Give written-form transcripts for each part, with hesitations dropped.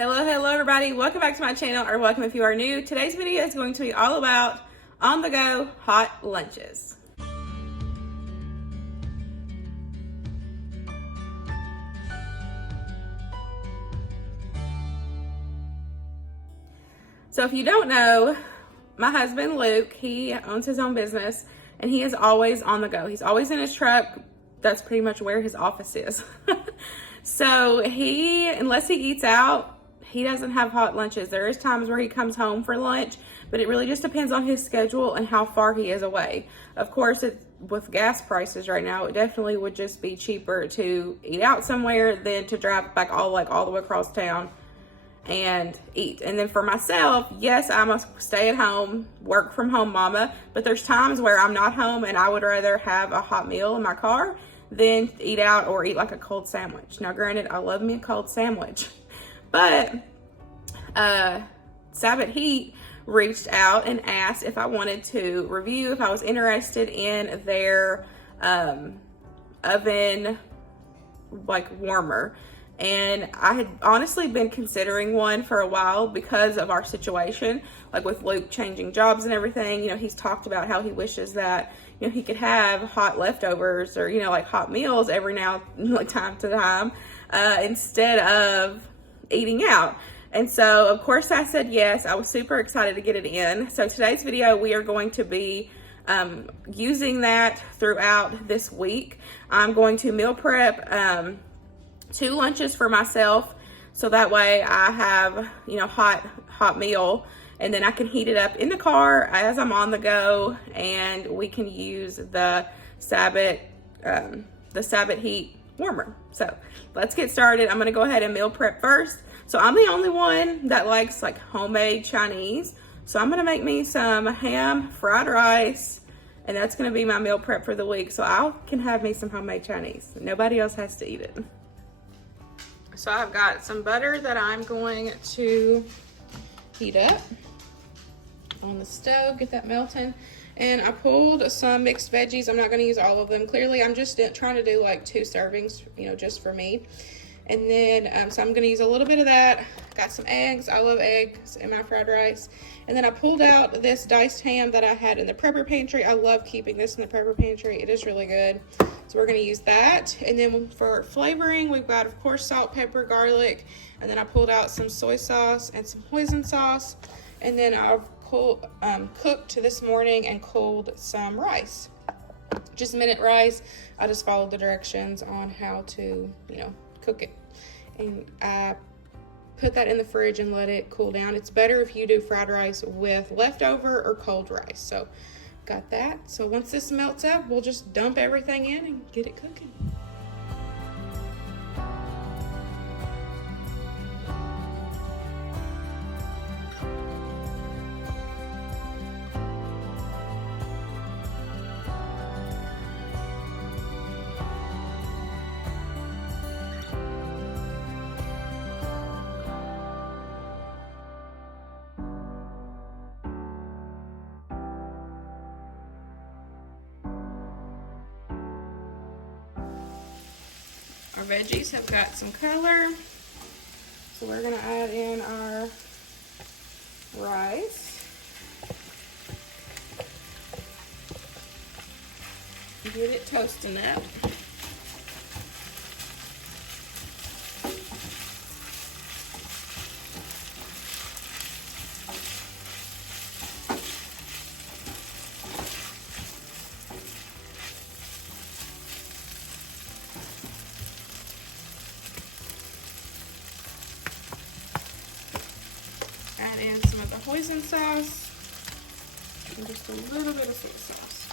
Hello everybody. Welcome back to my channel, or welcome if you are new. Today's video is going to be all about on-the-go hot lunches. So if you don't know, my husband Luke, he owns his own business and he is always on the go. He's always in his truck. That's pretty much where his office is. So unless he eats out, he doesn't have hot lunches. There is times where he comes home for lunch, but it really just depends on his schedule and how far he is away. Of course, with gas prices right now, it definitely would just be cheaper to eat out somewhere than to drive back all the way across town and eat. And then for myself, yes, I'm a stay at home, work from home mama, but there's times where I'm not home and I would rather have a hot meal in my car than eat out or eat like a cold sandwich. Now granted, I love me a cold sandwich, but Sabbath Heat reached out and asked if I wanted to review, if I was interested in their oven like warmer. And I had honestly been considering one for a while because of our situation, like with Luke changing jobs and everything. You know, he's talked about how he wishes that, you know, he could have hot leftovers or, you know, like hot meals every now, like time to time, instead of eating out. And so of course I said yes. I was super excited to get it in. So today's video, we are going to be using that throughout this week. I'm going to meal prep 2 lunches for myself, so that way I have, you know, hot meal, and then I can heat it up in the car as I'm on the go, and we can use the Sabbath Heat warmer. So let's get started. I'm gonna go ahead and meal prep first. So I'm the only one that likes like homemade Chinese, so I'm gonna make me some ham, fried rice, and that's gonna be my meal prep for the week. So I can have me some homemade Chinese. Nobody else has to eat it. So I've got some butter that I'm going to heat up on the stove, get that melting. And I pulled some mixed veggies. I'm not going to use all of them. Clearly, I'm just trying to do like 2 servings, you know, just for me. And then, so I'm going to use a little bit of that. Got some eggs. I love eggs in my fried rice. And then I pulled out this diced ham that I had in the prepper pantry. I love keeping this in the prepper pantry. It is really good. So we're going to use that. And then for flavoring, we've got, of course, salt, pepper, garlic. And then I pulled out some soy sauce and some hoisin sauce. And then I've cooked this morning and cooled some rice. Just minute rice. I just followed the directions on how to, you know, cook it. And I put that in the fridge and let it cool down. It's better if you do fried rice with leftover or cold rice. So got that. So once this melts up, we'll just dump everything in and get it cooking. Our veggies have got some color, so we're gonna add in our rice. Get it toasting up. Add in some of the hoisin sauce and just a little bit of soy sauce.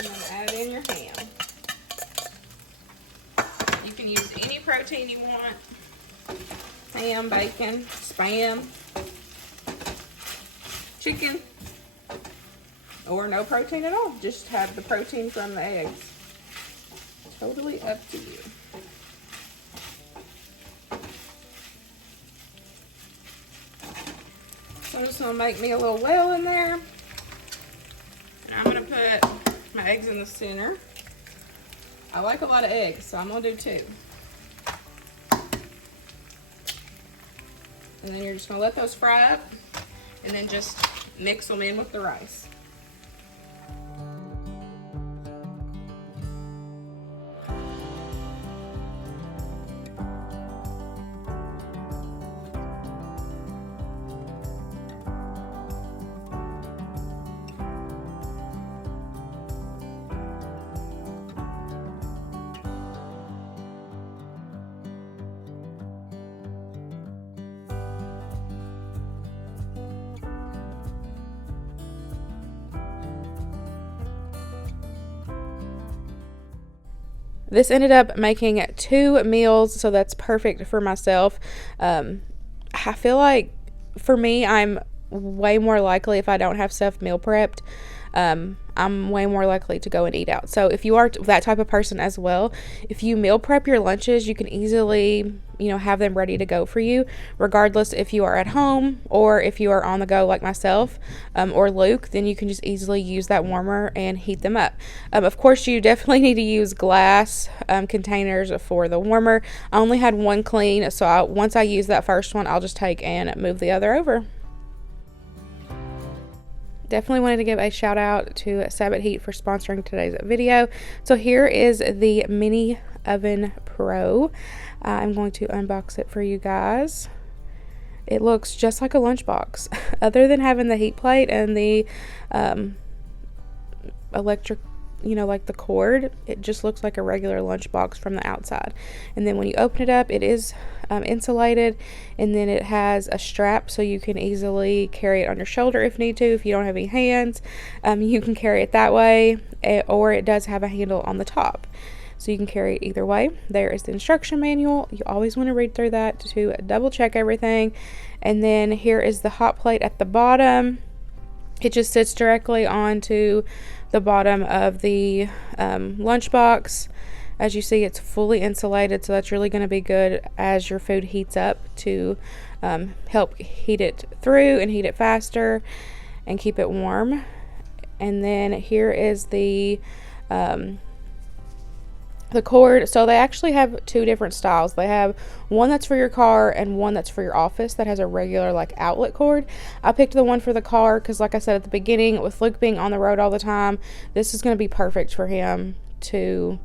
And then add in your ham. You can use any protein you want. Ham, bacon, spam, chicken, or no protein at all. Just have the protein from the eggs. Totally up to you. So I'm just gonna make me a little well in there. And I'm gonna put my eggs in the center. I like a lot of eggs, so I'm gonna do 2. And then you're just gonna let those fry up and then just mix them in with the rice. This ended up making 2 meals, so that's perfect for myself. I feel like for me, I'm way more likely, if I don't have stuff meal prepped, I'm way more likely to go and eat out. So if you are that type of person as well, if you meal prep your lunches, you can easily, have them ready to go for you, regardless if you are at home or if you are on the go like myself, or Luke, then you can just easily use that warmer and heat them up. Of course, you definitely need to use glass containers for the warmer. I only had one clean, so once I use that first one, I'll just take and move the other over. Definitely wanted to give a shout out to Sabbath Heat for sponsoring today's video. So here is the Mini Oven Pro. I'm going to unbox it for you guys. It looks just like a lunchbox. Other than having the heat plate and the electric, like the cord, it just looks like a regular lunchbox from the outside. And then when you open it up, it is insulated, and then it has a strap so you can easily carry it on your shoulder if need to. If you don't have any hands, you can carry it that way, or it does have a handle on the top, so you can carry it either way. There is the instruction manual. You always want to read through that to double check everything. And then here is the hot plate at the bottom. It just sits directly onto the bottom of the lunchbox. As you see, it's fully insulated, so that's really going to be good as your food heats up to help heat it through and heat it faster and keep it warm. And then here is the cord. So they actually have 2 different styles. They have one that's for your car and one that's for your office that has a regular outlet cord. I picked the one for the car because, like I said at the beginning, with Luke being on the road all the time, this is going to be perfect for him to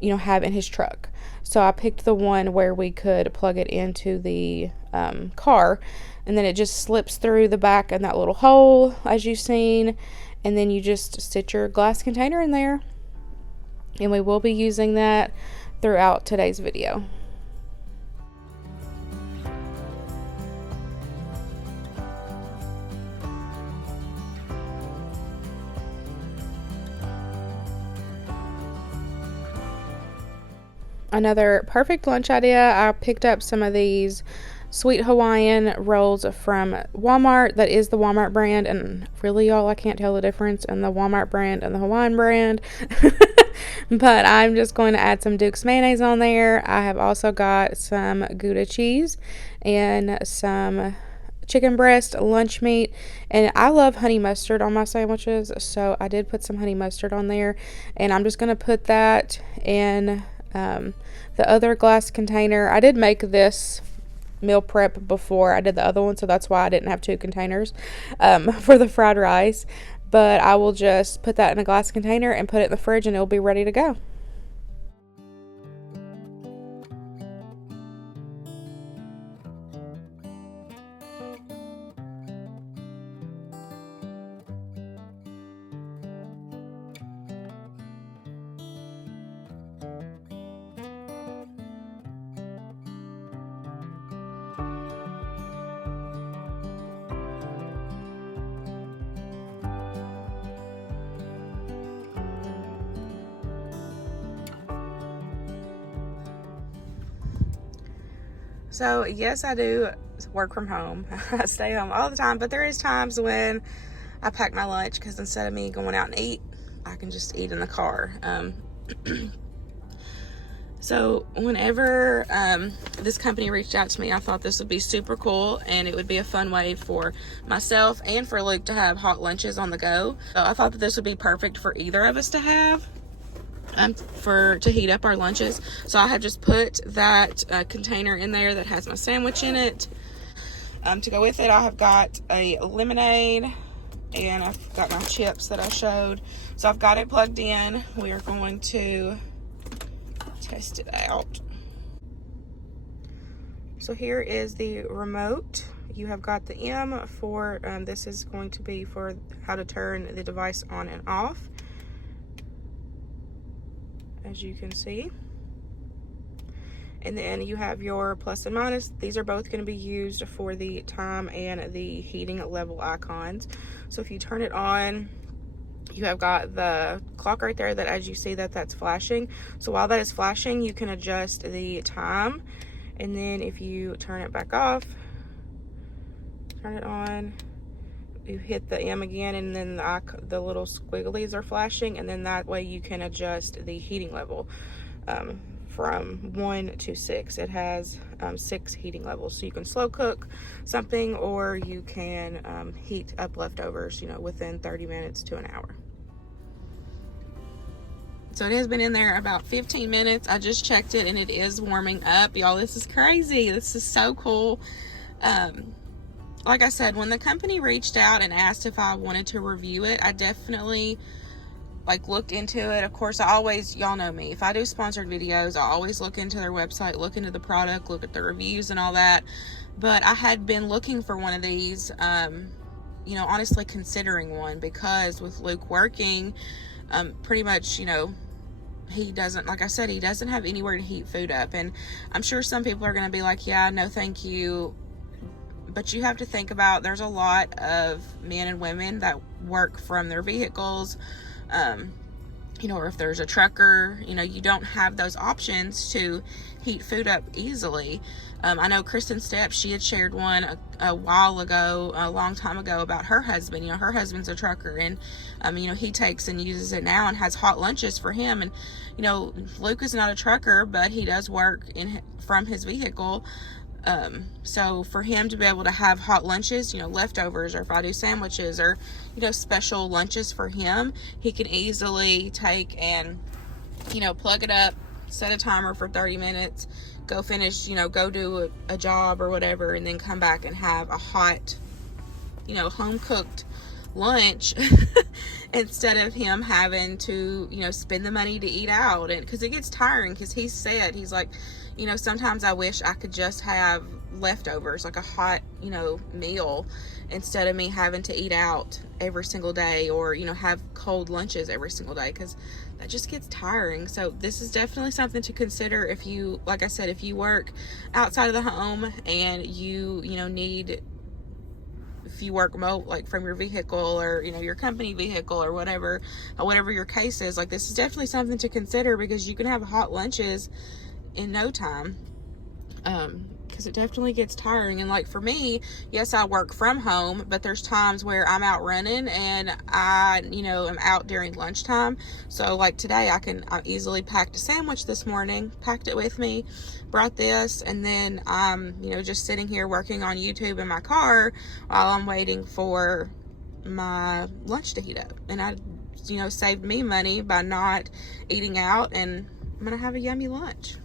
have in his truck. So I picked the one where we could plug it into the car, and then it just slips through the back in that little hole as you've seen, and then you just sit your glass container in there. And we will be using that throughout today's video. Another perfect lunch idea, I picked up some of these sweet Hawaiian rolls from Walmart. That is the Walmart brand, and really, y'all, I can't tell the difference in the Walmart brand and the Hawaiian brand. But I'm just going to add some Duke's mayonnaise on there. I have also got some Gouda cheese and some chicken breast lunch meat, and I love honey mustard on my sandwiches, so I did put some honey mustard on there, and I'm just going to put that in the other glass container. I did make this meal prep before I did the other one, so that's why I didn't have 2 containers for the fried rice. But I will just put that in a glass container and put it in the fridge, and it'll be ready to go. So yes, I do work from home. I stay home all the time, but there is times when I pack my lunch because instead of me going out and eat, I can just eat in the car. So whenever this company reached out to me, I thought this would be super cool, and it would be a fun way for myself and for Luke to have hot lunches on the go. So I thought that this would be perfect for either of us to have, to heat up our lunches. So I have just put that container in there that has my sandwich in it. To go with it, I have got a lemonade, and I've got my chips that I showed. So I've got it plugged in. We are going to test it out. So here is the remote. You have got the M for, this is going to be for how to turn the device on and off, as you can see. And then you have your plus and minus. These are both going to be used for the time and the heating level icons. So if you turn it on, you have got the clock right there that, as you see, that's flashing. So while that is flashing, you can adjust the time. And then if you turn it back off, turn it on, you hit the M again, and then the little squigglies are flashing, and then that way you can adjust the heating level from 1 to 6. It has 6 heating levels, so you can slow cook something, or you can heat up leftovers, within 30 minutes to an hour. So it has been in there about 15 minutes. I just checked it, and it is warming up. Y'all, this is crazy. This is so cool. Like I said, when the company reached out and asked if I wanted to review it, I definitely looked into it. Of course, I always, y'all know me, if I do sponsored videos, I always look into their website, look into the product, look at the reviews and all that. But I had been looking for one of these, honestly considering one, because with Luke working, pretty much, he doesn't, like I said, he doesn't have anywhere to heat food up. And I'm sure some people are going to be like, yeah, no, thank you. But you have to think about, there's a lot of men and women that work from their vehicles, or if there's a trucker, you don't have those options to heat food up easily. I know Kristen Stepp, she had shared one a while ago, a long time ago, about her husband. Her husband's a trucker, and he takes and uses it now and has hot lunches for him. And Luke is not a trucker, but he does work from his vehicle. So for him to be able to have hot lunches, leftovers, or if I do sandwiches, or special lunches for him, he can easily take and plug it up, set a timer for 30 minutes, go finish, go do a job or whatever, and then come back and have a hot, home cooked lunch instead of him having to, spend the money to eat out. And because it gets tiring, because he said, he's like, sometimes I wish I could just have leftovers, like a hot, meal, instead of me having to eat out every single day, or, have cold lunches every single day, because that just gets tiring. So this is definitely something to consider if you, like I said, if you work outside of the home and you, need, if you work remote, from your vehicle, or, your company vehicle, or whatever your case is, this is definitely something to consider, because you can have hot lunches in no time, because it definitely gets tiring. And for me, yes, I work from home, but there's times where I'm out running and I am out during lunchtime. So today I easily packed a sandwich this morning, packed it with me, brought this, and then I'm just sitting here working on YouTube in my car while I'm waiting for my lunch to heat up. And I saved me money by not eating out, and I'm gonna have a yummy lunch.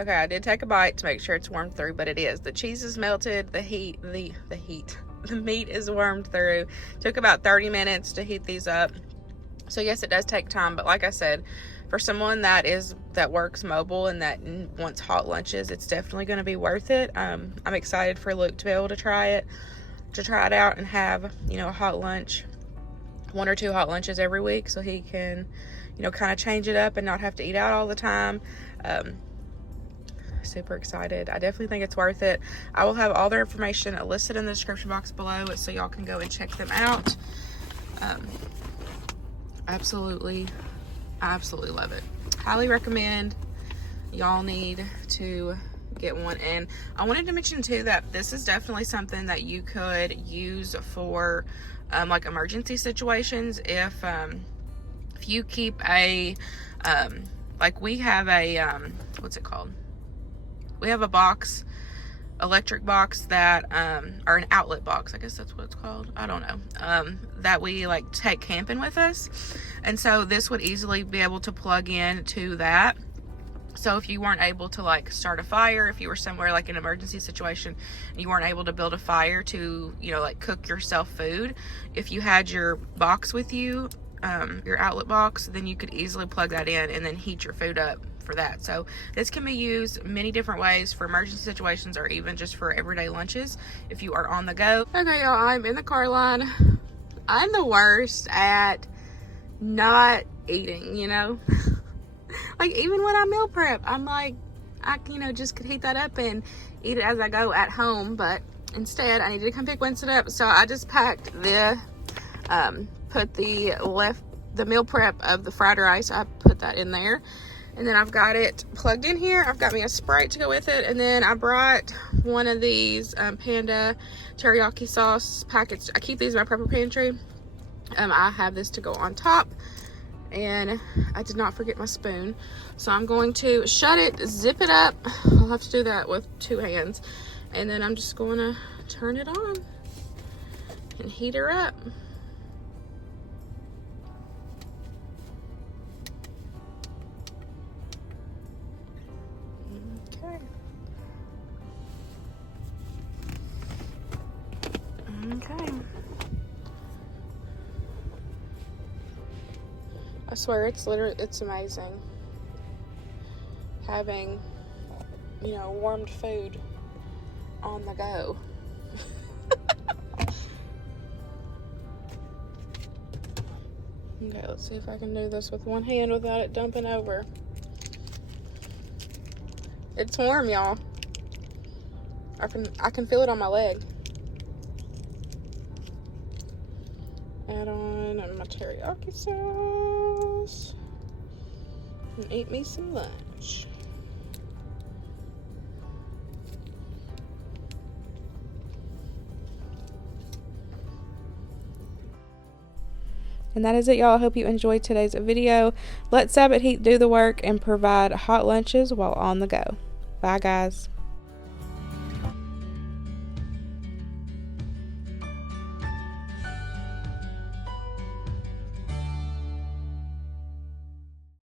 Okay, I did take a bite to make sure it's warmed through, but it is. The cheese is melted, the meat is warmed through. Took about 30 minutes to heat these up. So yes, it does take time, but like I said, for someone that works mobile and that wants hot lunches, it's definitely going to be worth it. I'm excited for Luke to be able to try it out and have, a hot lunch, 1 or 2 hot lunches every week, so he can, kind of change it up and not have to eat out all the time. Super excited. I definitely think it's worth it. I will have all their information listed in the description box below, so y'all can go and check them out. Absolutely love it. Highly recommend. Y'all need to get one. And I wanted to mention too that this is definitely something that you could use for like emergency situations. If you keep a like we have a what's it called, we have a box, electric box that or an outlet box, I guess that's what it's called, I don't know, that we like take camping with us. And so this would easily be able to plug in to that. So if you weren't able to like start a fire, if you were somewhere like an emergency situation and you weren't able to build a fire to, you know, like cook yourself food, if you had your box with you, your outlet box, then you could easily plug that in and then heat your food up for that. So this can be used many different ways for emergency situations or even just for everyday lunches if you are on the go. Okay, y'all, I'm in the car line. I'm the worst at not eating, you know. Like even when I meal prep, I'm like, I, you know, just could heat that up and eat it as I go at home. But instead, I needed to come pick Winston up, so I just packed the, put the meal prep of the fried rice. I put that in there, and then I've got it plugged in here. I've got me a Sprite to go with it, and then I brought one of these Panda teriyaki sauce packets. I keep these in my prepper pantry. I have this to go on top. And I did not forget my spoon, so I'm going to shut it, zip it up. I'll have to do that with 2 hands, and then I'm just going to turn it on and heat her up. Okay. I swear it's amazing having, you know, warmed food on the go. Okay, let's see if I can do this with one hand without it dumping over. It's warm, y'all. I can feel it on my leg. Add on my teriyaki sauce and eat me some lunch. And that is it, y'all. I hope you enjoyed today's video. Let Sabbath Heat do the work and provide hot lunches while on the go. Bye, guys.